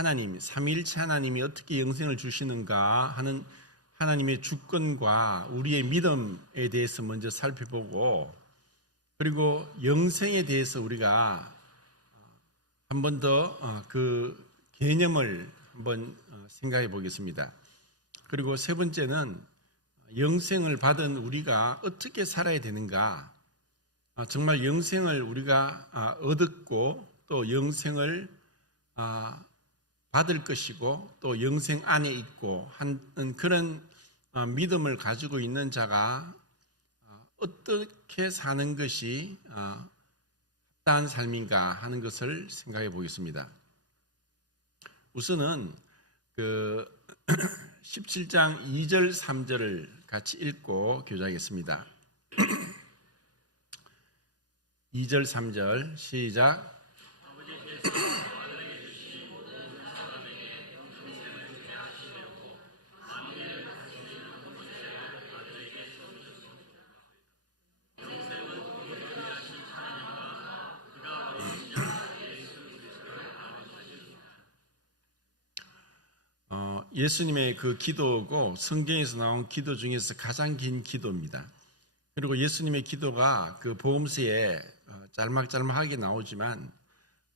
하나님, 삼위일체 하나님이 어떻게 영생을 주시는가 하는 하나님의 주권과 우리의 믿음에 대해서 먼저 살펴보고, 그리고 영생에 대해서 우리가 한 번 더 그 개념을 한번 생각해 보겠습니다. 그리고 세 번째는 영생을 받은 우리가 어떻게 살아야 되는가, 정말 영생을 우리가 얻었고 또 영생을 받을 것이고 또 영생 안에 있고 하는 그런 믿음을 가지고 있는 자가 어떻게 사는 것이 합당한 삶인가 하는 것을 생각해 보겠습니다. 우선은 그 17장 2절 3절을 같이 읽고 교제하겠습니다. 2절 3절 시작. 예수님의 그 기도고 성경에서 나온 기도 중에서 가장 긴 기도입니다. 그리고 예수님의 기도가 그 복음서에 짤막짤막하게 나오지만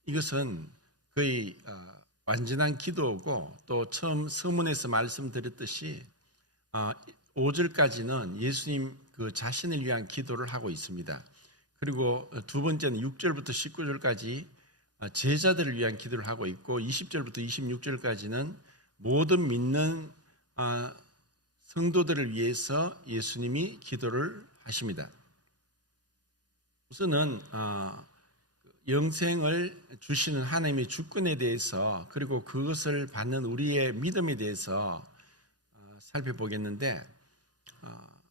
이것은 거의 완전한 기도고, 또 처음 서문에서 말씀드렸듯이 5절까지는 예수님 그 자신을 위한 기도를 하고 있습니다. 그리고 두 번째는 6절부터 19절까지 제자들을 위한 기도를 하고 있고, 20절부터 26절까지는 모든 믿는 성도들을 위해서 예수님이 기도를 하십니다. 우선은 영생을 주시는 하나님의 주권에 대해서, 그리고 그것을 받는 우리의 믿음에 대해서 살펴보겠는데,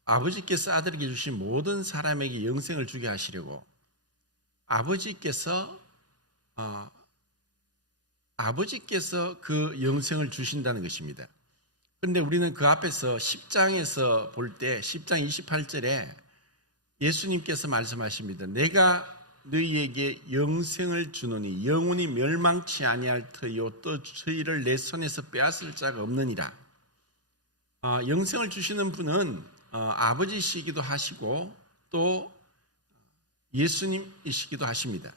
아버지께서 아들에게 주신 모든 사람에게 영생을 주게 하시려고 아버지께서 그 영생을 주신다는 것입니다. 그런데 우리는 그 앞에서 10장에서 볼 때 10장 28절에 예수님께서 말씀하십니다. 내가 너희에게 영생을 주노니 영원히 멸망치 아니할 터이요 또 저희를 내 손에서 빼앗을 자가 없느니라. 영생을 주시는 분은 아버지시기도 하시고 또 예수님이시기도 하십니다.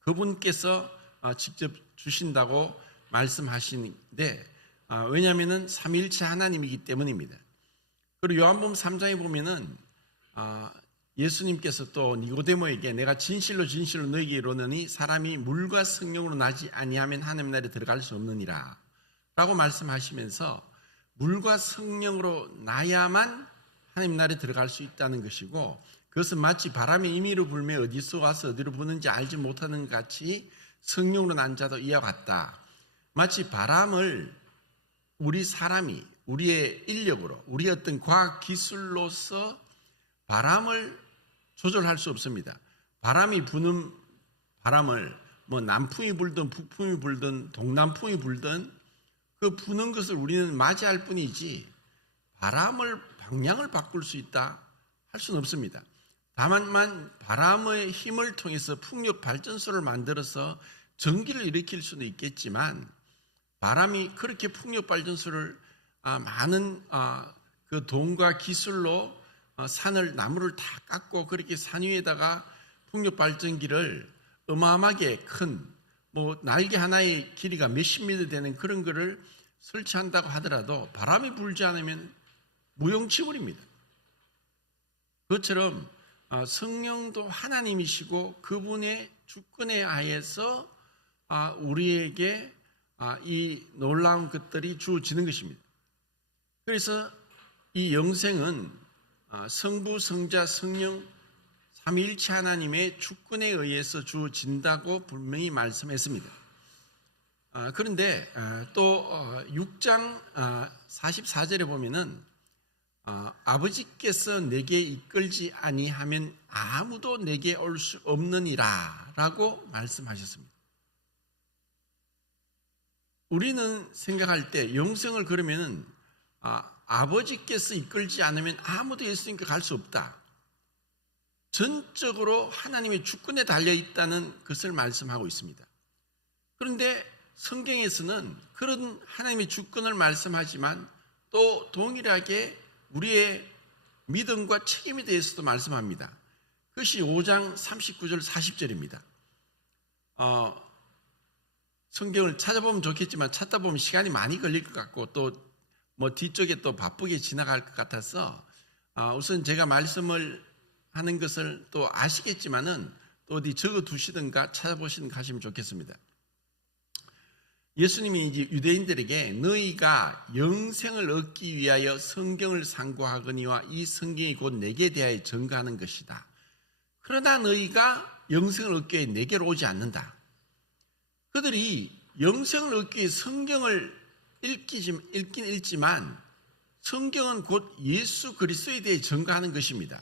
그분께서 직접 주신다고 말씀하시는데, 왜냐하면 삼위일체 하나님이기 때문입니다. 그리고 요한복음 3장에 보면은 예수님께서 또 니고데모에게 내가 진실로 진실로 너희에게 이르노니 사람이 물과 성령으로 나지 아니하면 하나님 나라에 들어갈 수 없느니라 라고 말씀하시면서, 물과 성령으로 나야만 하나님 나라에 들어갈 수 있다는 것이고, 그것은 마치 바람이 임의로 불며 어디서 와서 어디로 부는지 알지 못하는 것 같이 성령으로 난 자도 이와 같다. 마치 바람을 우리 사람이 우리의 인력으로, 우리의 어떤 과학 기술로서 바람을 조절할 수 없습니다. 바람이 부는 바람을 남풍이 불든 북풍이 불든 동남풍이 불든 그 부는 것을 우리는 맞이할 뿐이지 바람을 방향을 바꿀 수 있다 할 수는 없습니다. 다만 바람의 힘을 통해서 풍력 발전소를 만들어서 전기를 일으킬 수는 있겠지만, 바람이 그렇게 풍력 발전소를 많은 그 돈과 기술로 산을 나무를 다 깎고 그렇게 산 위에다가 풍력 발전기를 어마어마하게 큰 날개 하나의 길이가 몇십 미터 되는 그런 거를 설치한다고 하더라도 바람이 불지 않으면 무용지물입니다. 그것처럼 성령도 하나님이시고 그분의 주권에 하에서 우리에게 이 놀라운 것들이 주어지는 것입니다. 그래서 이 영생은 성부, 성자, 성령 삼위일체 하나님의 주권에 의해서 주어진다고 분명히 말씀했습니다. 그런데 또 6장 44절에 보면은 아버지께서 내게 이끌지 아니하면 아무도 내게 올 수 없느니라 라고 말씀하셨습니다. 우리는 생각할 때 영생을 그러면은 아버지께서 이끌지 않으면 아무도 예수님께 갈 수 없다, 전적으로 하나님의 주권에 달려있다는 것을 말씀하고 있습니다. 그런데 성경에서는 그런 하나님의 주권을 말씀하지만 또 동일하게 우리의 믿음과 책임에 대해서도 말씀합니다. 그것이 5장 39절 40절입니다. 성경을 찾아보면 좋겠지만 찾다 보면 시간이 많이 걸릴 것 같고 또 뭐 뒤쪽에 또 바쁘게 지나갈 것 같아서 우선 제가 말씀을 하는 것을 또 아시겠지만은 또 어디 적어 두시든가 찾아보시든가 하시면 좋겠습니다. 예수님이 이제 유대인들에게 너희가 영생을 얻기 위하여 성경을 상고하거니와 이 성경이 곧 내게 대하여 증거하는 것이다. 그러나 너희가 영생을 얻기 위해 내게로 오지 않는다. 그들이 영생을 얻기 위해 성경을 읽긴 읽지만 성경은 곧 예수 그리스도에 대해 증거하는 것입니다.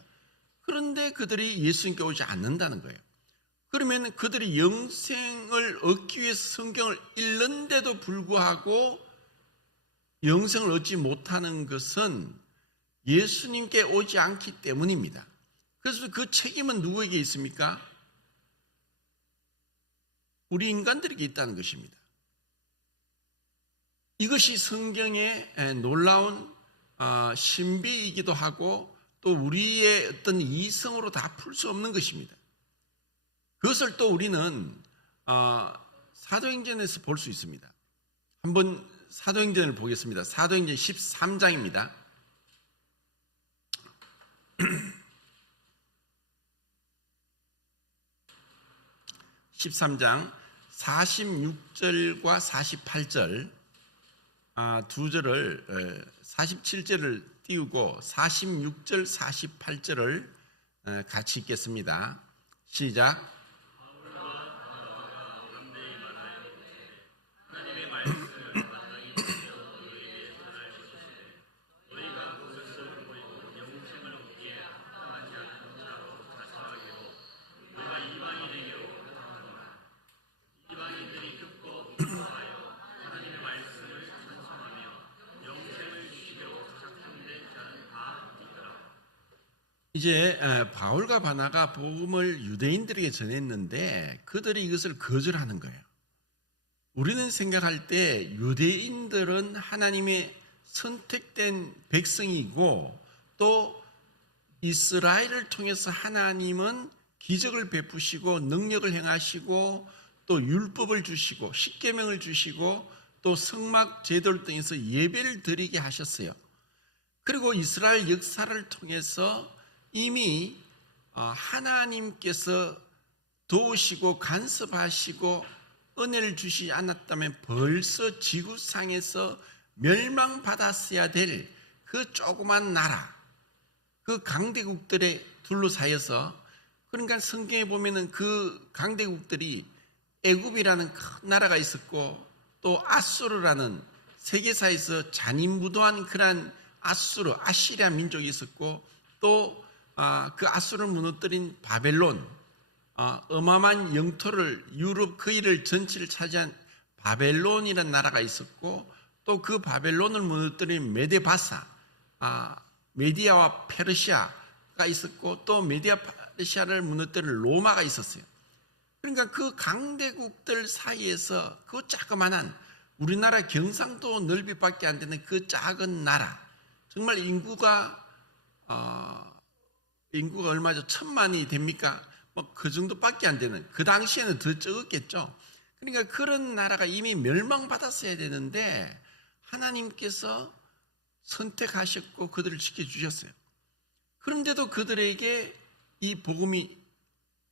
그런데 그들이 예수님께 오지 않는다는 거예요. 그러면 그들이 영생을 얻기 위해서 성경을 읽는데도 불구하고 영생을 얻지 못하는 것은 예수님께 오지 않기 때문입니다. 그래서 그 책임은 누구에게 있습니까? 우리 인간들에게 있다는 것입니다. 이것이 성경의 놀라운 신비이기도 하고 또 우리의 어떤 이성으로 다 풀 수 없는 것입니다. 그것을 또 우리는 사도행전에서 볼 수 있습니다. 한번 사도행전을 보겠습니다. 사도행전 13장입니다. 13장 46절과 48절 두 절을 47절을 띄우고 46절 48절을 같이 읽겠습니다. 시작. 이제 바울과 바나가 복음을 유대인들에게 전했는데 그들이 이것을 거절하는 거예요. 우리는 생각할 때 유대인들은 하나님의 선택된 백성이고 또 이스라엘을 통해서 하나님은 기적을 베푸시고 능력을 행하시고 또 율법을 주시고 십계명을 주시고 또 성막 제도를 통해서 예배를 드리게 하셨어요. 그리고 이스라엘 역사를 통해서 이미 하나님께서 도우시고 간섭하시고 은혜를 주시지 않았다면 벌써 지구상에서 멸망받았어야 될 그 조그만 나라, 그 강대국들에 둘러싸여서, 그러니까 성경에 보면은 그 강대국들이 애굽이라는 큰 나라가 있었고 또 아수르라는 세계사에서 잔인무도한 그런 아시리아 민족이 있었고 또 그 아수르를 무너뜨린 바벨론, 어마어마한 영토를 유럽 거의를 전체를 차지한 바벨론이라는 나라가 있었고 또 그 바벨론을 무너뜨린 메데바사, 메디아와 페르시아가 있었고 또 메디아 페르시아를 무너뜨린 로마가 있었어요. 그러니까 그 강대국들 사이에서 그 자그마한 우리나라 경상도 넓이밖에 안 되는 그 작은 나라, 정말 인구가 얼마죠? 1000만이 됩니까? 뭐 그 정도밖에 안 되는, 그 당시에는 더 적었겠죠. 그러니까 그런 나라가 이미 멸망받았어야 되는데 하나님께서 선택하셨고 그들을 지켜주셨어요. 그런데도 그들에게 이 복음이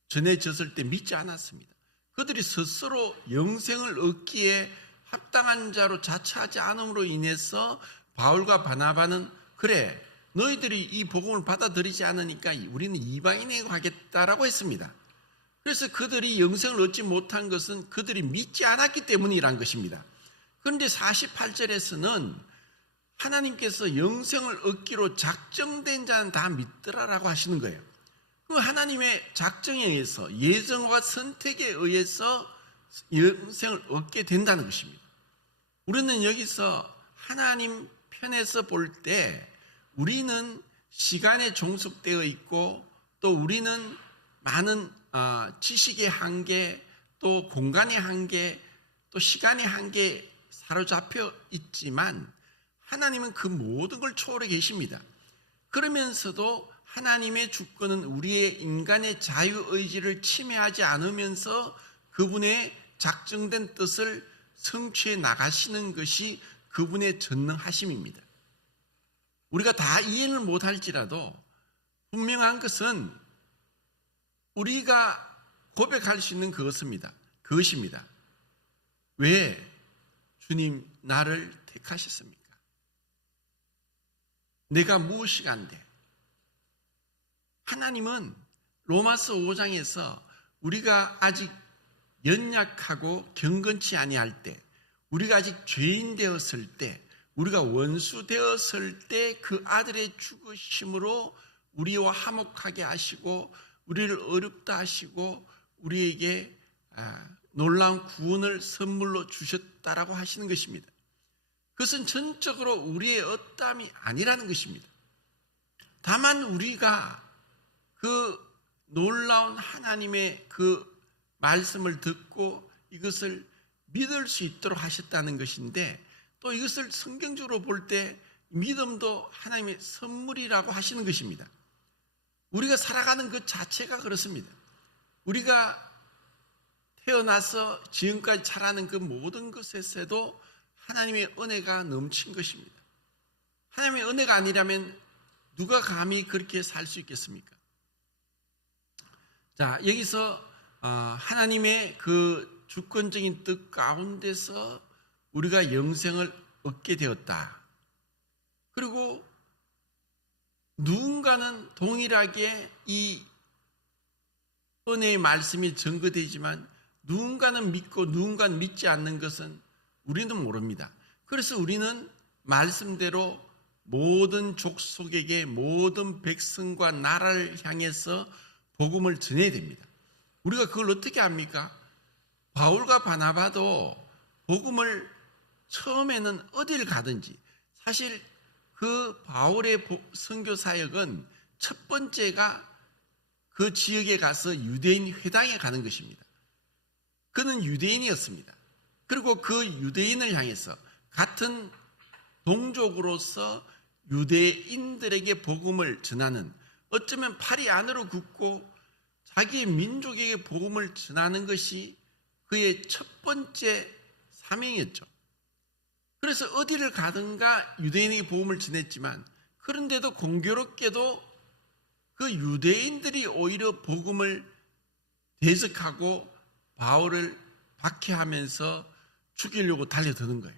전해졌을 때 믿지 않았습니다. 그들이 스스로 영생을 얻기에 합당한 자로 자처하지 않음으로 인해서 바울과 바나바는 그래, 너희들이 이 복음을 받아들이지 않으니까 우리는 이방인에게 가겠다라고 했습니다. 그래서 그들이 영생을 얻지 못한 것은 그들이 믿지 않았기 때문이란 것입니다. 그런데 48절에서는 하나님께서 영생을 얻기로 작정된 자는 다 믿더라라고 하시는 거예요. 그 하나님의 작정에 의해서, 예정과 선택에 의해서 영생을 얻게 된다는 것입니다. 우리는 여기서 하나님 편에서 볼 때 우리는 시간에 종속되어 있고 또 우리는 많은 지식의 한계, 또 공간의 한계, 또 시간의 한계에 사로잡혀 있지만 하나님은 그 모든 걸 초월해 계십니다. 그러면서도 하나님의 주권은 우리의 인간의 자유의지를 침해하지 않으면서 그분의 작정된 뜻을 성취해 나가시는 것이 그분의 전능하심입니다. 우리가 다 이해를 못할지라도 분명한 것은 우리가 고백할 수 있는 그것입니다. 왜 주님 나를 택하셨습니까? 내가 무엇이 안돼? 하나님은 로마서 5장에서 우리가 아직 연약하고 경건치 아니할 때, 우리가 아직 죄인 되었을 때, 우리가 원수 되었을 때 그 아들의 죽으심으로 우리와 화목하게 하시고 우리를 어렵다 하시고 우리에게 놀라운 구원을 선물로 주셨다라고 하시는 것입니다. 그것은 전적으로 우리의 어떠함이 아니라는 것입니다. 다만 우리가 그 놀라운 하나님의 그 말씀을 듣고 이것을 믿을 수 있도록 하셨다는 것인데, 또 이것을 성경적으로 볼 때 믿음도 하나님의 선물이라고 하시는 것입니다. 우리가 살아가는 그 자체가 그렇습니다. 우리가 태어나서 지금까지 자라는 그 모든 것에서도 하나님의 은혜가 넘친 것입니다. 하나님의 은혜가 아니라면 누가 감히 그렇게 살 수 있겠습니까? 자, 여기서 하나님의 그 주권적인 뜻 가운데서 우리가 영생을 얻게 되었다. 그리고 누군가는 동일하게 이 은혜의 말씀이 증거되지만 누군가는 믿고 누군가는 믿지 않는 것은 우리는 모릅니다. 그래서 우리는 말씀대로 모든 족속에게 모든 백성과 나라를 향해서 복음을 전해야 됩니다. 우리가 그걸 어떻게 합니까? 바울과 바나바도 복음을 처음에는 어딜 가든지, 사실 그 바울의 선교 사역은 첫 번째가 그 지역에 가서 유대인 회당에 가는 것입니다. 그는 유대인이었습니다. 그리고 그 유대인을 향해서 같은 동족으로서 유대인들에게 복음을 전하는, 어쩌면 팔이 안으로 굽고 자기의 민족에게 복음을 전하는 것이 그의 첫 번째 사명이었죠. 그래서 어디를 가든가 유대인에게 복음을 전했지만, 그런데도 공교롭게도 그 유대인들이 오히려 복음을 대적하고 바울을 박해하면서 죽이려고 달려드는 거예요.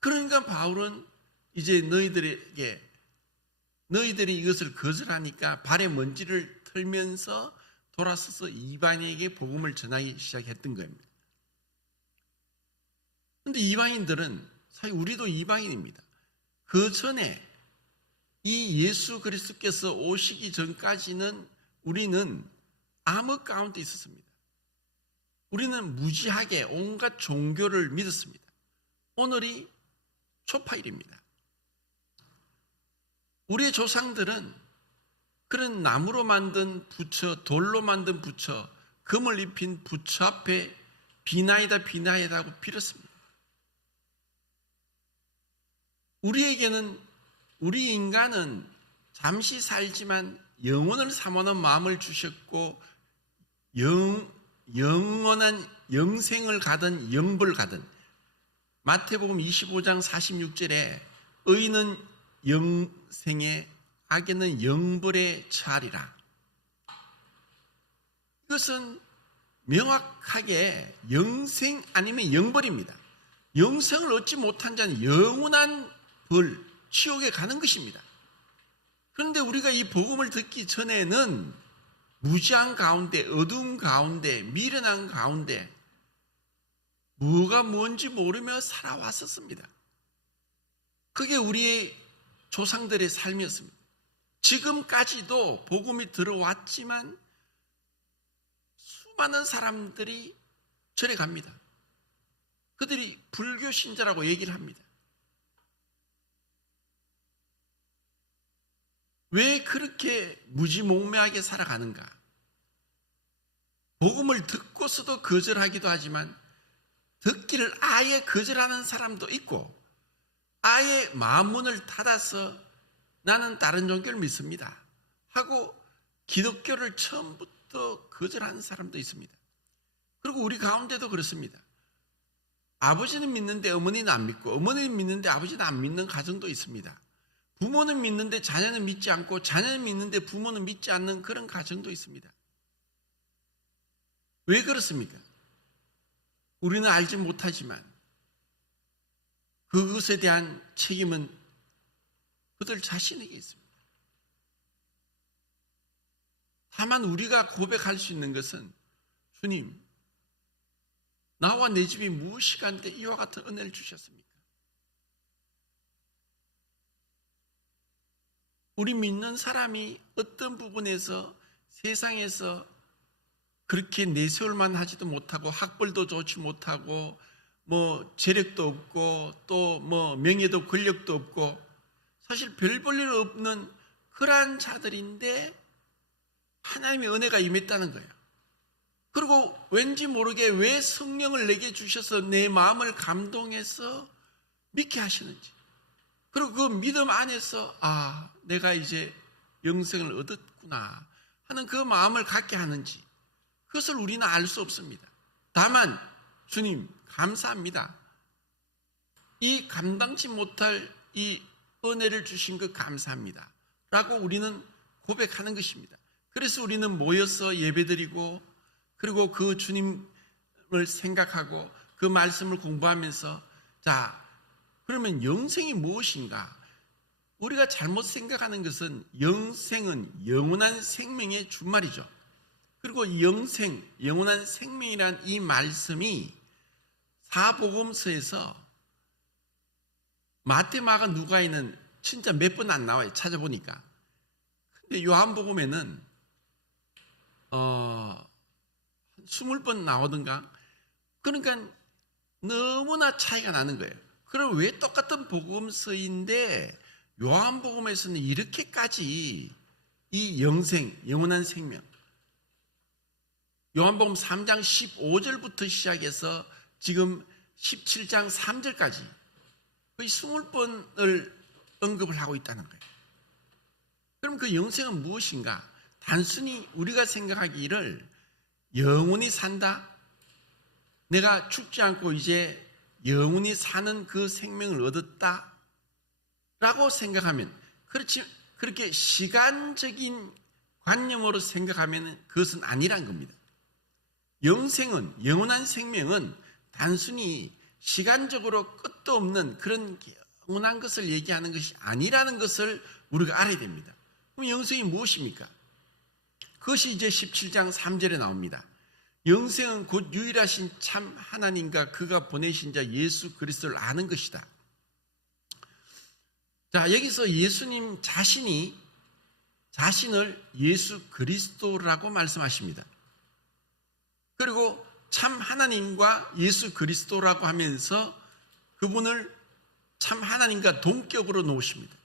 그러니까 바울은 이제 너희들이 이것을 거절하니까 발에 먼지를 털면서 돌아서서 이방인에게 복음을 전하기 시작했던 겁니다. 그런데 이방인들은, 사실 우리도 이방인입니다. 그 전에 이 예수 그리스도께서 오시기 전까지는 우리는 암흑 가운데 있었습니다. 우리는 무지하게 온갖 종교를 믿었습니다. 오늘이 초파일입니다. 우리의 조상들은 그런 나무로 만든 부처, 돌로 만든 부처, 금을 입힌 부처 앞에 비나이다 비나이다고 빌었습니다. 우리 인간은 잠시 살지만 영원을 사모하는 마음을 주셨고, 영원한 영생을 가든 영벌 가든, 마태복음 25장 46절에 의인은 영생에 악에는 영벌에 처하리라. 이것은 명확하게 영생 아니면 영벌입니다. 영생을 얻지 못한 자는 영원한 벌, 지옥에 가는 것입니다. 그런데 우리가 이 복음을 듣기 전에는 무지한 가운데, 어두운 가운데, 미련한 가운데 뭐가 뭔지 모르며 살아왔었습니다. 그게 우리의 조상들의 삶이었습니다. 지금까지도 복음이 들어왔지만 수많은 사람들이 절에 갑니다. 그들이 불교 신자라고 얘기를 합니다. 왜 그렇게 무지몽매하게 살아가는가? 복음을 듣고서도 거절하기도 하지만 듣기를 아예 거절하는 사람도 있고 아예 마음문을 닫아서 나는 다른 종교를 믿습니다 하고 기독교를 처음부터 거절하는 사람도 있습니다. 그리고 우리 가운데도 그렇습니다. 아버지는 믿는데 어머니는 안 믿고 어머니는 믿는데 아버지는 안 믿는 가정도 있습니다. 부모는 믿는데 자녀는 믿지 않고 자녀는 믿는데 부모는 믿지 않는 그런 가정도 있습니다. 왜 그렇습니까? 우리는 알지 못하지만 그것에 대한 책임은 그들 자신에게 있습니다. 다만 우리가 고백할 수 있는 것은 주님, 나와 내 집이 무엇이 간데 이와 같은 은혜를 주셨습니까? 우리 믿는 사람이 어떤 부분에서 세상에서 그렇게 내세울만 하지도 못하고 학벌도 좋지 못하고 재력도 없고 또 명예도 권력도 없고 사실 별 볼 일 없는 그러한 자들인데 하나님의 은혜가 임했다는 거예요. 그리고 왠지 모르게 왜 성령을 내게 주셔서 내 마음을 감동해서 믿게 하시는지, 그리고 그 믿음 안에서 내가 이제 영생을 얻었구나 하는 그 마음을 갖게 하는지, 그것을 우리는 알 수 없습니다. 다만 주님 감사합니다. 이 감당치 못할 이 은혜를 주신 것 감사합니다 라고 우리는 고백하는 것입니다. 그래서 우리는 모여서 예배드리고 그리고 그 주님을 생각하고 그 말씀을 공부하면서 그러면 영생이 무엇인가? 우리가 잘못 생각하는 것은 영생은 영원한 생명의 준말이죠. 그리고 영생, 영원한 생명이란 이 말씀이 사복음서에서 마태, 마가, 누가에는 진짜 몇 번 안 나와요. 찾아보니까. 근데 요한복음에는 20번 나오던가. 그러니까 너무나 차이가 나는 거예요. 그럼 왜 똑같은 복음서인데 요한복음에서는 이렇게까지 이 영생, 영원한 생명, 요한복음 3장 15절부터 시작해서 지금 17장 3절까지 거의 20번을 언급을 하고 있다는 거예요. 그럼 그 영생은 무엇인가? 단순히 우리가 생각하기를 영원히 산다, 내가 죽지 않고 이제 영원히 사는 그 생명을 얻었다 라고 생각하면, 그렇게 시간적인 관념으로 생각하면 그것은 아니란 겁니다. 영생은, 영원한 생명은 단순히 시간적으로 끝도 없는 그런 영원한 것을 얘기하는 것이 아니라는 것을 우리가 알아야 됩니다. 그럼 영생이 무엇입니까? 그것이 이제 17장 3절에 나옵니다. 영생은 곧 유일하신 참 하나님과 그가 보내신 자 예수 그리스도를 아는 것이다. 여기서 예수님 자신을 예수 그리스도라고 말씀하십니다. 그리고 참 하나님과 예수 그리스도라고 하면서 그분을 참 하나님과 동격으로 놓으십니다.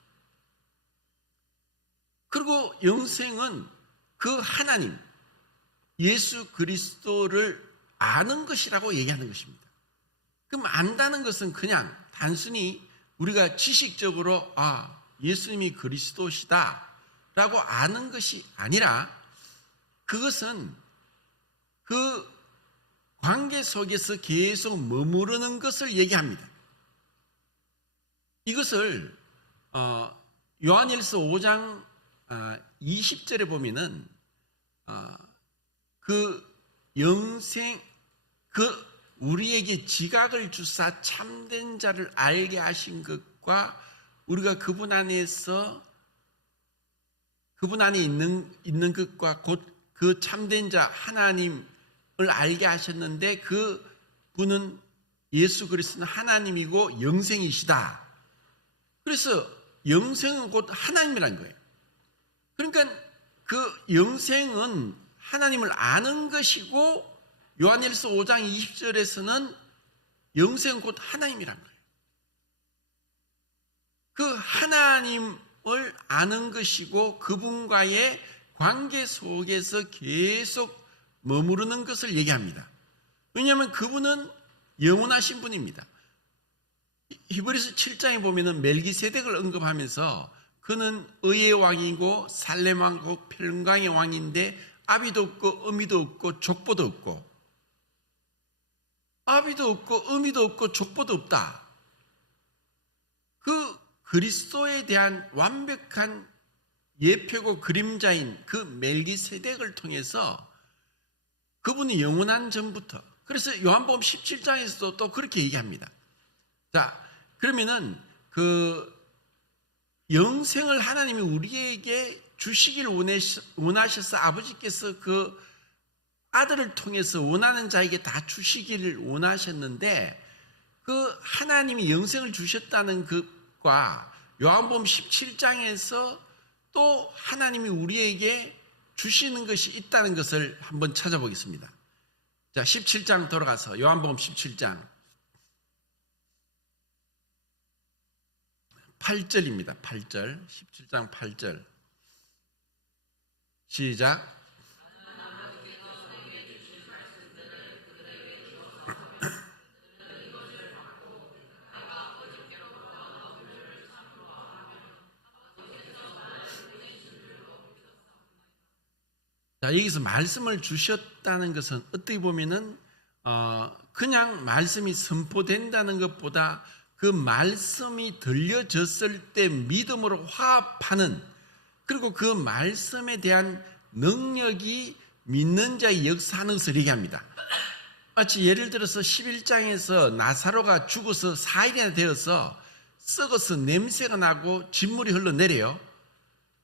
그리고 영생은 그 하나님, 예수 그리스도를 아는 것이라고 얘기하는 것입니다. 그럼 안다는 것은 그냥 단순히 우리가 지식적으로 예수님이 그리스도시다 라고 아는 것이 아니라, 그것은 그 관계 속에서 계속 머무르는 것을 얘기합니다. 이것을 요한일서 5장 20절에 보면은 그 영생, 우리에게 지각을 주사 참된 자를 알게 하신 것과 우리가 그분 안에 있는 것과 곧 그 참된 자 하나님을 알게 하셨는데, 그 분은 예수 그리스도는 하나님이고 영생이시다. 그래서 영생은 곧 하나님이라는 거예요. 그러니까 그 영생은 하나님을 아는 것이고, 요한일서 5장 20절에서는 영생은 곧 하나님이라는 거예요. 그 하나님을 아는 것이고 그분과의 관계 속에서 계속 머무르는 것을 얘기합니다. 왜냐하면 그분은 영원하신 분입니다. 히브리서 7장에 보면은 멜기세덱을 언급하면서 그는 의의 왕이고 살렘 왕이고 평강의 왕인데 아비도 없고 어미도 없고 족보도 없고, 아비도 없고 어미도 없고 족보도 없다. 그 그리스도에 대한 완벽한 예표고 그림자인 그 멜기세덱을 통해서 그분이 영원한 전부터, 그래서 요한복음 17장에서도 또 그렇게 얘기합니다. 자, 그러면은 그 영생을 하나님이 우리에게 주시길 원하셔서 아버지께서 그 아들을 통해서 원하는 자에게 다 주시기를 원하셨는데, 그 하나님이 영생을 주셨다는 것과 요한복음 17장에서 또 하나님이 우리에게 주시는 것이 있다는 것을 한번 찾아보겠습니다. 자, 17장 돌아가서 요한복음 17장 8절입니다. 8절. 17장 8절. 시작. 자, 여기서 말씀을 주셨다는 것은 어떻게 보면은 그냥 말씀이 선포된다는 것보다 그 말씀이 들려졌을 때 믿음으로 화합하는, 그리고 그 말씀에 대한 능력이 믿는 자의 역사하는 것을 얘기합니다. 마치 예를 들어서 11장에서 나사로가 죽어서 4일이나 되어서 썩어서 냄새가 나고 진물이 흘러내려요.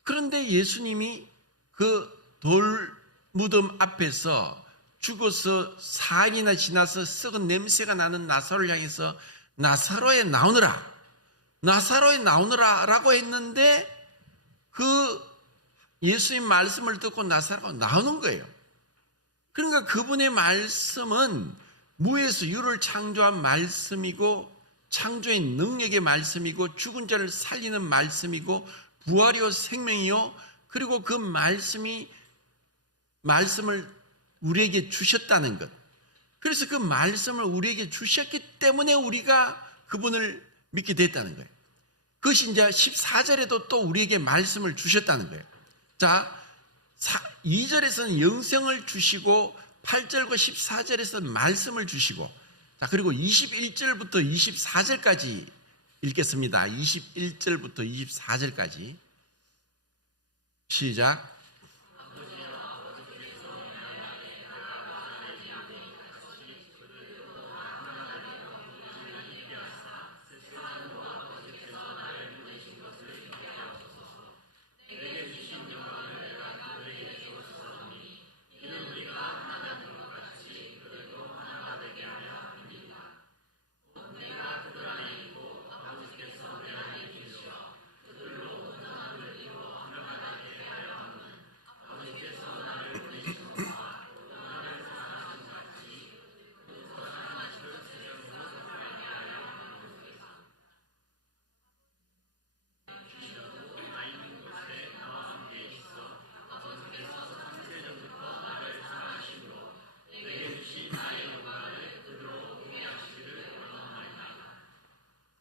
그런데 예수님이 그 돌 무덤 앞에서 죽어서 4일이나 지나서 썩은 냄새가 나는 나사로를 향해서 나사로에 나오너라, 나사로에 나오너라 라고 했는데 그 예수님 말씀을 듣고 나사로가 나오는 거예요. 그러니까 그분의 말씀은 무에서 유를 창조한 말씀이고 창조의 능력의 말씀이고 죽은 자를 살리는 말씀이고 부활이요 생명이요, 그리고 그 말씀을 우리에게 주셨다는 것. 그래서 그 말씀을 우리에게 주셨기 때문에 우리가 그분을 믿게 됐다는 거예요. 그것이 이제 14절에도 또 우리에게 말씀을 주셨다는 거예요. 자, 2절에서는 영생을 주시고 8절과 14절에서는 말씀을 주시고, 자, 그리고 21절부터 24절까지 읽겠습니다. 21절부터 24절까지 시작.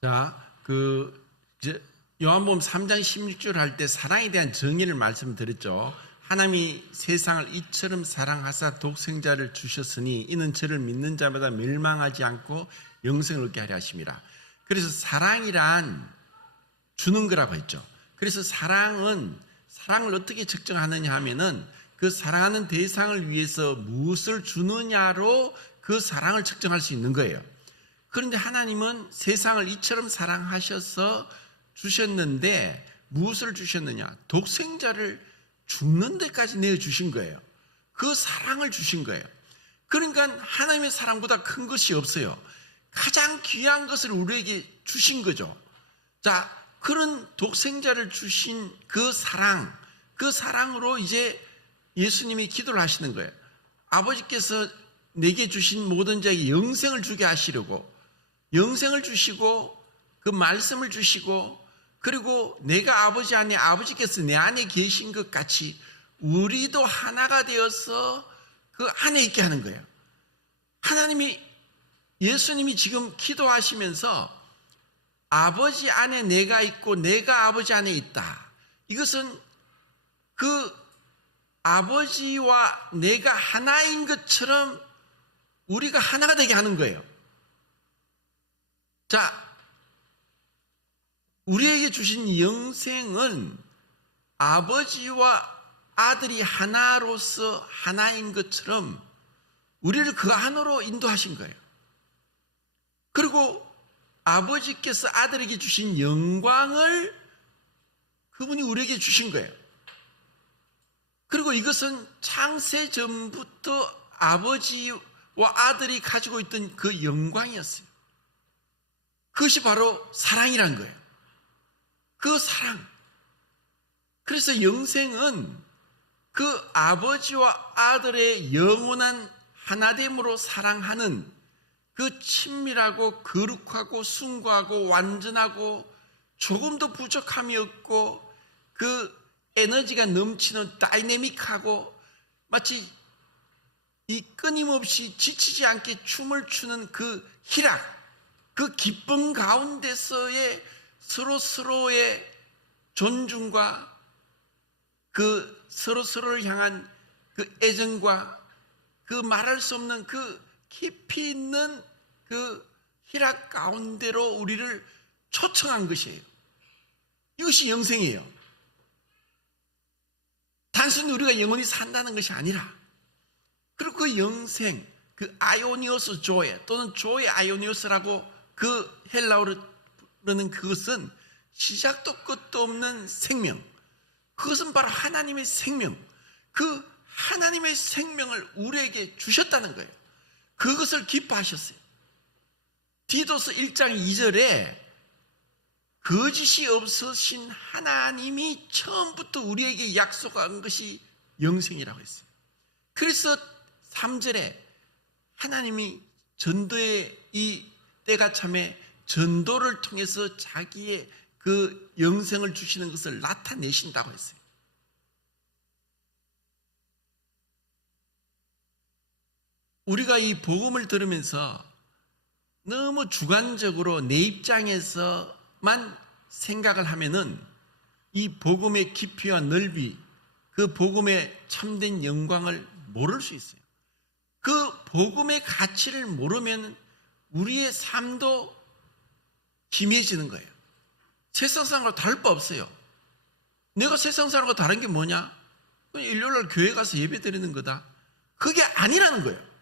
자, 요한복음 3장 16절 할 때 사랑에 대한 정의를 말씀드렸죠. 하나님이 세상을 이처럼 사랑하사 독생자를 주셨으니 이는 저를 믿는 자마다 멸망하지 않고 영생을 얻게 하려 하심이라. 그래서 사랑이란 주는 거라고 했죠. 그래서 사랑을 어떻게 측정하느냐 하면은 그 사랑하는 대상을 위해서 무엇을 주느냐로 그 사랑을 측정할 수 있는 거예요. 그런데 하나님은 세상을 이처럼 사랑하셔서 주셨는데 무엇을 주셨느냐? 독생자를 죽는 데까지 내어주신 거예요. 그 사랑을 주신 거예요. 그러니까 하나님의 사랑보다 큰 것이 없어요. 가장 귀한 것을 우리에게 주신 거죠. 자, 그런 독생자를 주신 그 사랑으로 이제 예수님이 기도를 하시는 거예요. 아버지께서 내게 주신 모든 자에게 영생을 주게 하시려고, 영생을 주시고 그 말씀을 주시고, 그리고 내가 아버지 안에, 아버지께서 내 안에 계신 것 같이 우리도 하나가 되어서 그 안에 있게 하는 거예요. 하나님이 예수님이 지금 기도하시면서 아버지 안에 내가 있고 내가 아버지 안에 있다. 이것은 그 아버지와 내가 하나인 것처럼 우리가 하나가 되게 하는 거예요. 자, 우리에게 주신 영생은 아버지와 아들이 하나로서 하나인 것처럼 우리를 그 안으로 인도하신 거예요. 그리고 아버지께서 아들에게 주신 영광을 그분이 우리에게 주신 거예요. 그리고 이것은 창세 전부터 아버지와 아들이 가지고 있던 그 영광이었어요. 그것이 바로 사랑이란 거예요. 그 사랑. 그래서 영생은 그 아버지와 아들의 영원한 하나됨으로 사랑하는 그 친밀하고 거룩하고 숭고하고 완전하고 조금도 부족함이 없고 그 에너지가 넘치는 다이내믹하고 마치 이 끊임없이 지치지 않게 춤을 추는 그 희락, 그 기쁨 가운데서의 서로의 존중과 그 서로를 향한 그 애정과 그 말할 수 없는 그 깊이 있는 그 희락 가운데로 우리를 초청한 것이에요. 이것이 영생이에요. 단순히 우리가 영원히 산다는 것이 아니라, 그리고 그 영생, 그 아이오니오스 조에 또는 조의 아이오니오스라고 그 헬라어로 부르는 그것은 시작도 끝도 없는 생명, 그것은 바로 하나님의 생명, 그 하나님의 생명을 우리에게 주셨다는 거예요. 그것을 기뻐하셨어요. 디도스 1장 2절에 거짓이 없으신 하나님이 처음부터 우리에게 약속한 것이 영생이라고 했어요. 그래서 3절에 하나님이 전도의 이 때가 참에 전도를 통해서 자기의 그 영생을 주시는 것을 나타내신다고 했어요. 우리가 이 복음을 들으면서 너무 주관적으로 내 입장에서만 생각을 하면은 이 복음의 깊이와 넓이, 그 복음의 참된 영광을 모를 수 있어요. 그 복음의 가치를 모르면 우리의 삶도 희미해지는 거예요. 세상 사람과 다를 바 없어요. 내가 세상 사람과 다른 게 뭐냐? 그냥 일요일날 교회 가서 예배 드리는 거다. 그게 아니라는 거예요.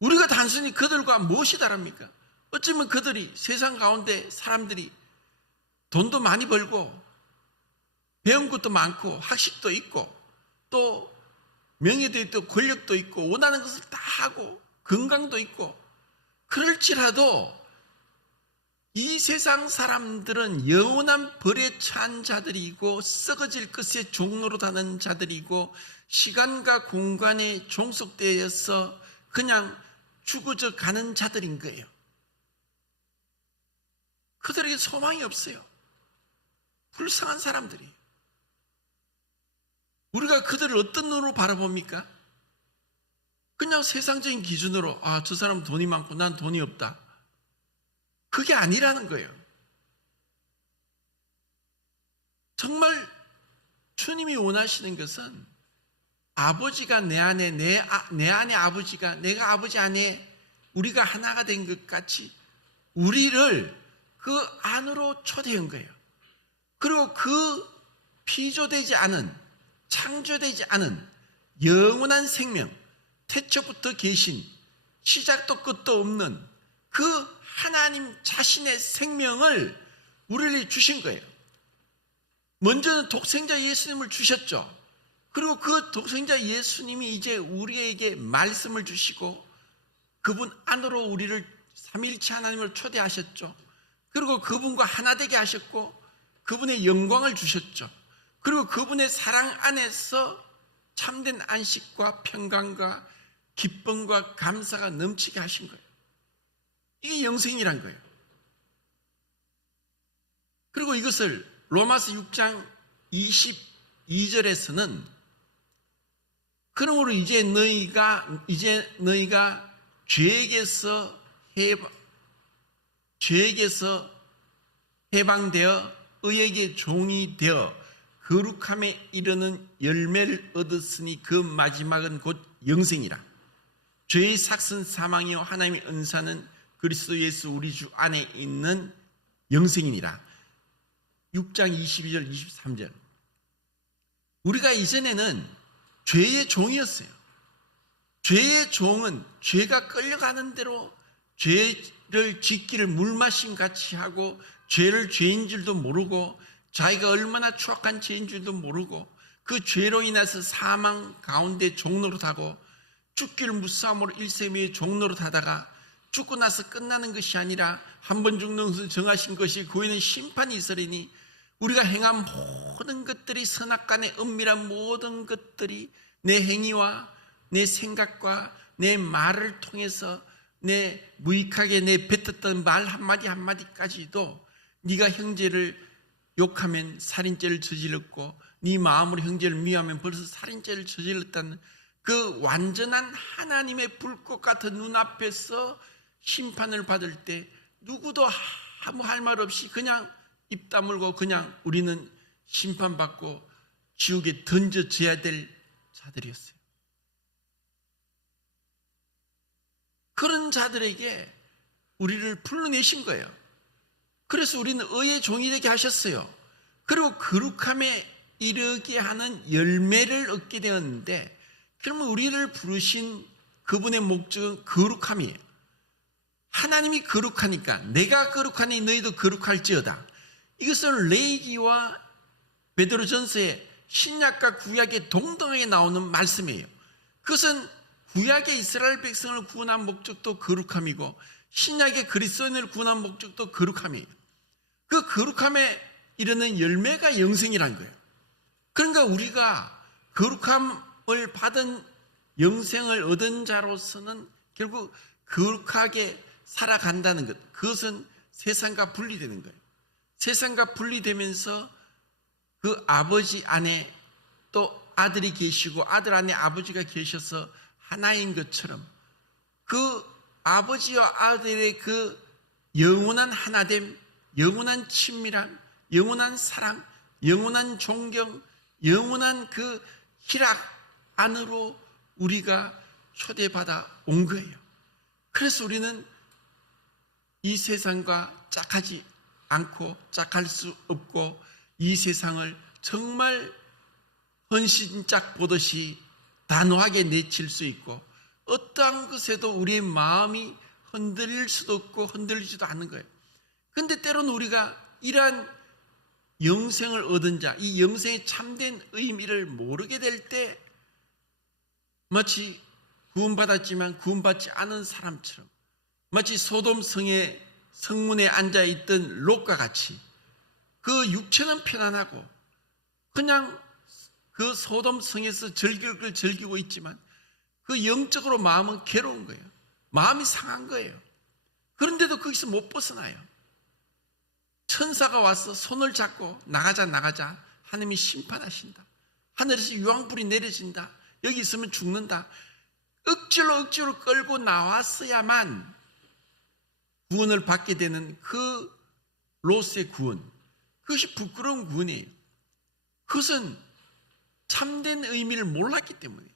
우리가 단순히 그들과 무엇이 다릅니까? 어쩌면 그들이 세상 가운데 사람들이 돈도 많이 벌고 배운 것도 많고 학식도 있고 또 명예도 있고 권력도 있고 원하는 것을 다 하고 건강도 있고, 그럴지라도 이 세상 사람들은 영원한 벌에 처한 자들이고 썩어질 것의 종로로 다는 자들이고 시간과 공간에 종속되어서 그냥 죽어져 가는 자들인 거예요. 그들에게 소망이 없어요. 불쌍한 사람들이. 우리가 그들을 어떤 눈으로 바라봅니까? 그냥 세상적인 기준으로 저 사람은 돈이 많고 난 돈이 없다. 그게 아니라는 거예요. 정말 주님이 원하시는 것은 아버지가 내 안에, 내 안에 아버지가, 내가 아버지 안에 우리가 하나가 된 것 같이 우리를 그 안으로 초대한 거예요. 그리고 그 피조되지 않은, 창조되지 않은 영원한 생명, 태초부터 계신 시작도 끝도 없는 그 하나님 자신의 생명을 우리에게 주신 거예요. 먼저는 독생자 예수님을 주셨죠. 그리고 그 독생자 예수님이 이제 우리에게 말씀을 주시고 그분 안으로 우리를 삼위일체 하나님을 초대하셨죠. 그리고 그분과 하나 되게 하셨고 그분의 영광을 주셨죠. 그리고 그분의 사랑 안에서 참된 안식과 평강과 기쁨과 감사가 넘치게 하신 거예요. 이게 영생이란 거예요. 그리고 이것을 로마서 6장 22절에서는 그러므로 이제 너희가 죄에게서 죄에게서 해방되어 의에게 종이 되어 거룩함에 이르는 열매를 얻었으니 그 마지막은 곧 영생이라. 죄의 삭은 사망이요 하나님의 은사는 그리스도 예수 우리 주 안에 있는 영생이니라. 6장 22절 23절. 우리가 이전에는 죄의 종이었어요. 죄의 종은 죄가 끌려가는 대로 죄를 짓기를 물마심 같이 하고 죄를 죄인 줄도 모르고 자기가 얼마나 추악한 죄인 줄도 모르고 그 죄로 인해서 사망 가운데 종노릇하고 죽기를 무싸움으로 일세미의 종노릇하다가 죽고 나서 끝나는 것이 아니라 한 번 죽는 것을 정하신 것이 그에는 심판이 있으리니 우리가 행한 모든 것들이 선악간의 은밀한 모든 것들이 내 행위와 내 생각과 내 말을 통해서 내 무익하게 내 뱉었던 말 한마디 한마디까지도 네가 형제를 욕하면 살인죄를 저질렀고 네 마음으로 형제를 미워하면 벌써 살인죄를 저질렀다는 그 완전한 하나님의 불꽃 같은 눈앞에서 심판을 받을 때 누구도 아무 할 말 없이 그냥 입 다물고 그냥 우리는 심판받고 지옥에 던져져야 될 자들이었어요. 그런 자들에게 우리를 불러내신 거예요. 그래서 우리는 의의 종이 되게 하셨어요. 그리고 거룩함에 이르게 하는 열매를 얻게 되었는데, 그러면 우리를 부르신 그분의 목적은 거룩함이에요. 하나님이 거룩하니까 내가 거룩하니 너희도 거룩할지어다. 이것은 레위기와 베드로전서의 신약과 구약에 동등하게 나오는 말씀이에요. 그것은 구약의 이스라엘 백성을 구원한 목적도 거룩함이고 신약의 그리스도인을 구원한 목적도 거룩함이에요. 그 거룩함에 이르는 열매가 영생이라는 거예요. 그러니까 우리가 거룩함을 받은 영생을 얻은 자로서는 결국 거룩하게 살아간다는 것, 그것은 세상과 분리되는 거예요. 세상과 분리되면서 그 아버지 안에 또 아들이 계시고 아들 안에 아버지가 계셔서 하나인 것처럼 그 아버지와 아들의 그 영원한 하나됨, 영원한 친밀함, 영원한 사랑, 영원한 존경, 영원한 그 희락 안으로 우리가 초대받아 온 거예요. 그래서 우리는 이 세상과 짝하지 않고 짝할 수 없고 이 세상을 정말 헌신짝 보듯이 단호하게 내칠 수 있고 어떠한 것에도 우리의 마음이 흔들릴 수도 없고 흔들리지도 않는 거예요. 그런데 때로는 우리가 이러한 영생을 얻은 자, 이 영생의 참된 의미를 모르게 될 때 마치 구원받았지만 구원받지 않은 사람처럼, 마치 소돔 성의 성문에 앉아있던 롯과 같이 그 육체는 편안하고 그냥 그 소돔 성에서 즐길 걸 즐기고 있지만 그 영적으로 마음은 괴로운 거예요. 마음이 상한 거예요. 그런데도 거기서 못 벗어나요. 천사가 와서 손을 잡고 나가자 하나님이 심판하신다. 하늘에서 유황불이 내려진다. 여기 있으면 죽는다. 억지로 끌고 나왔어야만 구원을 받게 되는 그 롯의 구원, 그것이 부끄러운 구원이에요. 그것은 참된 의미를 몰랐기 때문에,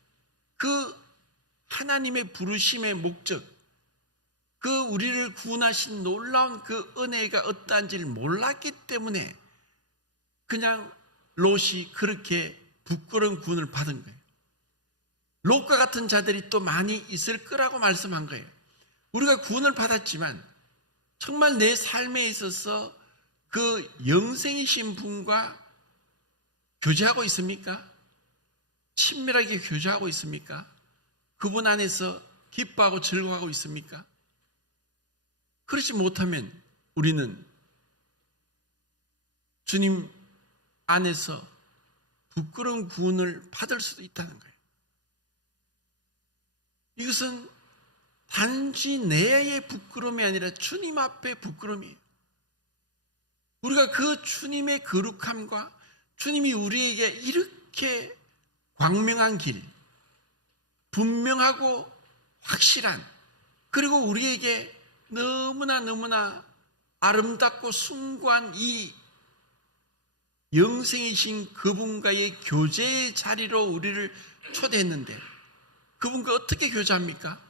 그 하나님의 부르심의 목적, 그 우리를 구원하신 놀라운 그 은혜가 어떠한지를 몰랐기 때문에 그냥 롯이 그렇게 부끄러운 구원을 받은 거예요. 롯과 같은 자들이 또 많이 있을 거라고 말씀한 거예요. 우리가 구원을 받았지만 정말 내 삶에 있어서 그 영생이신 분과 교제하고 있습니까? 친밀하게 교제하고 있습니까? 그분 안에서 기뻐하고 즐거워하고 있습니까? 그렇지 못하면 우리는 주님 안에서 부끄러운 구원을 받을 수도 있다는 거예요. 이것은 단지 내의 부끄러움이 아니라 주님 앞의 부끄러움이에요. 우리가 그 주님의 거룩함과 주님이 우리에게 이렇게 광명한 길, 분명하고 확실한, 그리고 우리에게 너무나 아름답고 숭고한 이 영생이신 그분과의 교제의 자리로 우리를 초대했는데 그분과 어떻게 교제합니까?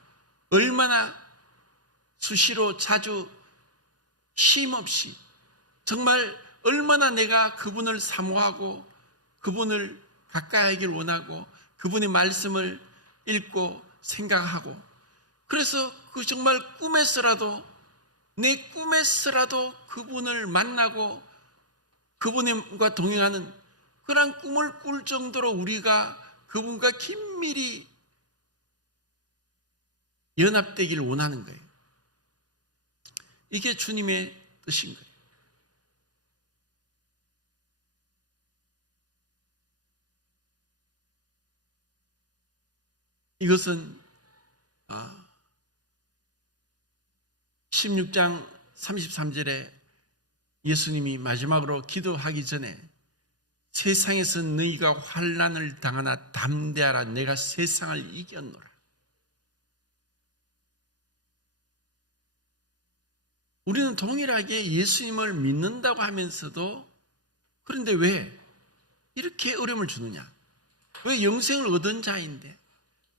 얼마나 수시로 자주 쉼없이 정말 얼마나 내가 그분을 사모하고 그분을 가까이 하길 원하고 그분의 말씀을 읽고 생각하고 그래서 그 정말 내 꿈에서라도 그분을 만나고 그분과 동행하는 그런 꿈을 꿀 정도로 우리가 그분과 긴밀히 연합되길 원하는 거예요. 이게 주님의 뜻인 거예요. 이것은 16장 33절에 예수님이 마지막으로 기도하기 전에 세상에서 너희가 환난을 당하나 담대하라 내가 세상을 이겼노라. 우리는 동일하게 예수님을 믿는다고 하면서도 그런데 왜 이렇게 어려움을 주느냐? 왜 영생을 얻은 자인데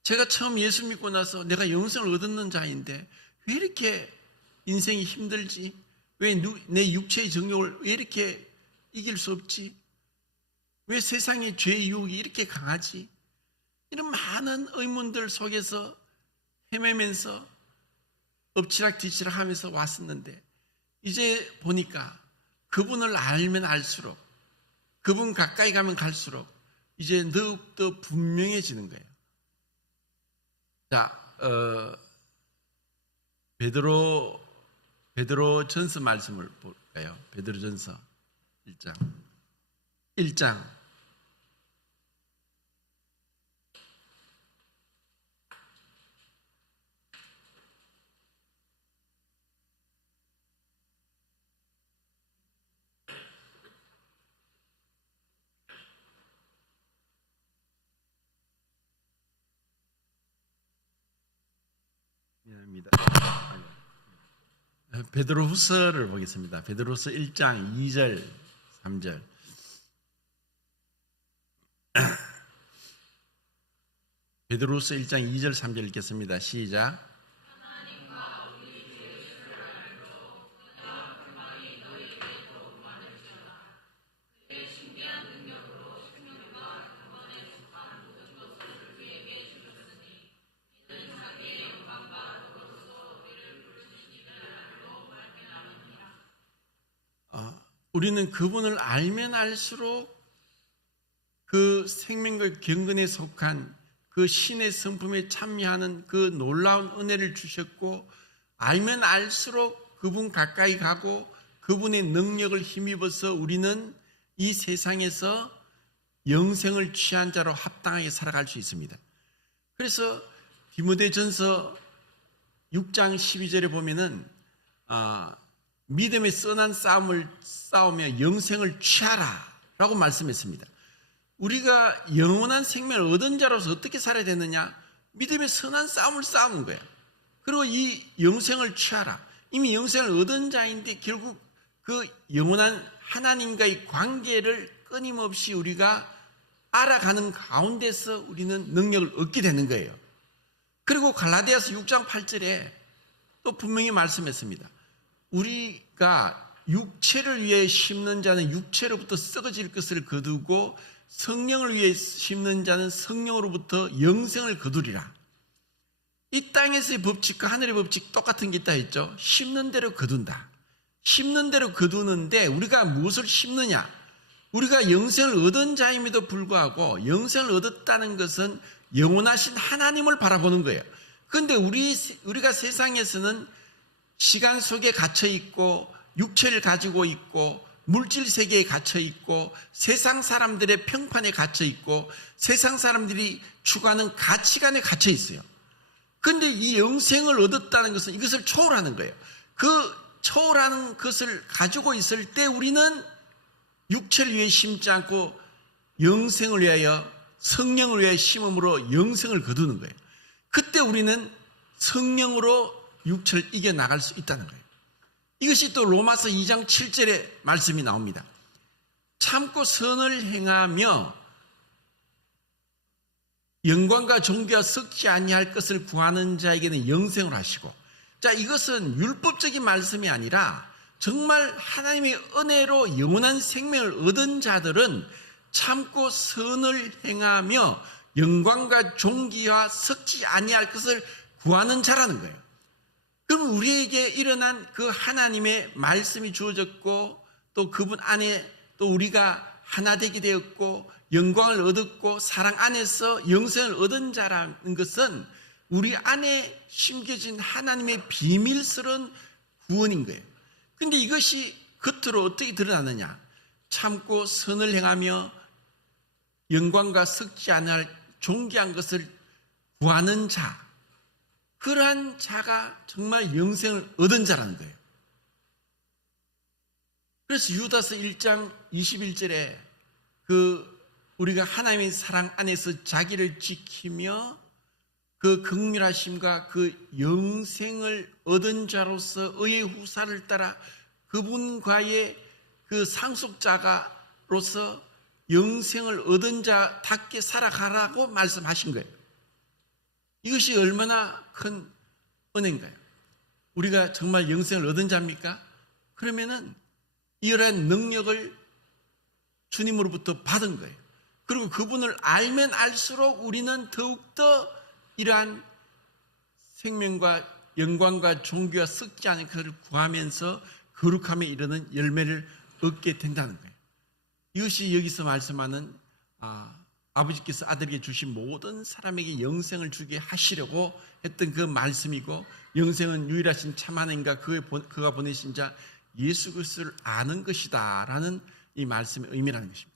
제가 처음 예수 믿고 나서 내가 영생을 얻는 자인데 왜 이렇게 인생이 힘들지? 왜 내 육체의 정욕을 왜 이렇게 이길 수 없지? 왜 세상의 죄의 유혹이 이렇게 강하지? 이런 많은 의문들 속에서 헤매면서 엎치락뒤치락 하면서 왔었는데 이제 보니까 그분을 알면 알수록 그분 가까이 가면 갈수록 이제 더욱더 분명해지는 거예요. 자, 베드로 전서 말씀을 볼까요? 베드로 전서 1장 미안합니다. 베드로후서를 보겠습니다. 베드로후서 1장 2절 3절 베드로후서 1장 2절 3절 읽겠습니다. 시작. 우리는 그분을 알면 알수록 그 생명과 경건에 속한 그 신의 성품에 참여하는 그 놀라운 은혜를 주셨고 알면 알수록 그분 가까이 가고 그분의 능력을 힘입어서 우리는 이 세상에서 영생을 취한 자로 합당하게 살아갈 수 있습니다. 그래서 디모데전서 6장 12절에 보면은 믿음의 선한 싸움을 싸우며 영생을 취하라 라고 말씀했습니다. 우리가 영원한 생명을 얻은 자로서 어떻게 살아야 되느냐? 믿음의 선한 싸움을 싸우는 거예요. 그리고 이 영생을 취하라. 이미 영생을 얻은 자인데 결국 그 영원한 하나님과의 관계를 끊임없이 우리가 알아가는 가운데서 우리는 능력을 얻게 되는 거예요. 그리고 갈라디아서 6장 8절에 또 분명히 말씀했습니다. 우리가 육체를 위해 심는 자는 육체로부터 썩어질 것을 거두고 성령을 위해 심는 자는 성령으로부터 영생을 거두리라. 이 땅에서의 법칙과 하늘의 법칙 똑같은 게 있다 했죠. 심는 대로 거둔다. 심는 대로 거두는데 우리가 무엇을 심느냐? 우리가 영생을 얻은 자임에도 불구하고 영생을 얻었다는 것은 영원하신 하나님을 바라보는 거예요. 그런데 우리가 세상에서는 시간 속에 갇혀 있고 육체를 가지고 있고 물질 세계에 갇혀 있고 세상 사람들의 평판에 갇혀 있고 세상 사람들이 추구하는 가치관에 갇혀 있어요. 그런데 이 영생을 얻었다는 것은 이것을 초월하는 거예요. 그 초월하는 것을 가지고 있을 때 우리는 육체를 위해 심지 않고 영생을 위하여 성령을 위하여 심음으로 영생을 거두는 거예요. 그때 우리는 성령으로 육체를 이겨나갈 수 있다는 거예요. 이것이 또 로마서 2장 7절에 말씀이 나옵니다. 참고 선을 행하며 영광과 존귀와 썩지 아니할 것을 구하는 자에게는 영생을 하시고, 자, 이것은 율법적인 말씀이 아니라 정말 하나님의 은혜로 영원한 생명을 얻은 자들은 참고 선을 행하며 영광과 존귀와 썩지 아니할 것을 구하는 자라는 거예요. 그럼 우리에게 일어난 그 하나님의 말씀이 주어졌고, 또 그분 안에 또 우리가 하나 되게 되었고 영광을 얻었고 사랑 안에서 영생을 얻은 자라는 것은 우리 안에 심겨진 하나님의 비밀스러운 구원인 거예요. 그런데 이것이 겉으로 어떻게 드러나느냐? 참고 선을 행하며 영광과 썩지 않을 존귀한 것을 구하는 자, 그러한 자가 정말 영생을 얻은 자라는 거예요. 그래서 유다서 1장 21절에 우리가 하나님의 사랑 안에서 자기를 지키며 그 긍휼하심과 그 영생을 얻은 자로서 의의 후사를 따라 그분과의 그 상속자가로서 영생을 얻은 자답게 살아가라고 말씀하신 거예요. 이것이 얼마나 큰 은혜인가요? 우리가 정말 영생을 얻은 자입니까? 그러면은 이러한 능력을 주님으로부터 받은 거예요. 그리고 그분을 알면 알수록 우리는 더욱더 이러한 생명과 영광과 존귀와 썩지 않은 것을 구하면서 거룩함에 이르는 열매를 얻게 된다는 거예요. 이것이 여기서 말씀하는 아버지께서 아들에게 주신 모든 사람에게 영생을 주게 하시려고 했던 그 말씀이고, 영생은 유일하신 참 하나님과 그가 보내신 자 예수 그리스도를 아는 것이다 라는 이 말씀의 의미라는 것입니다.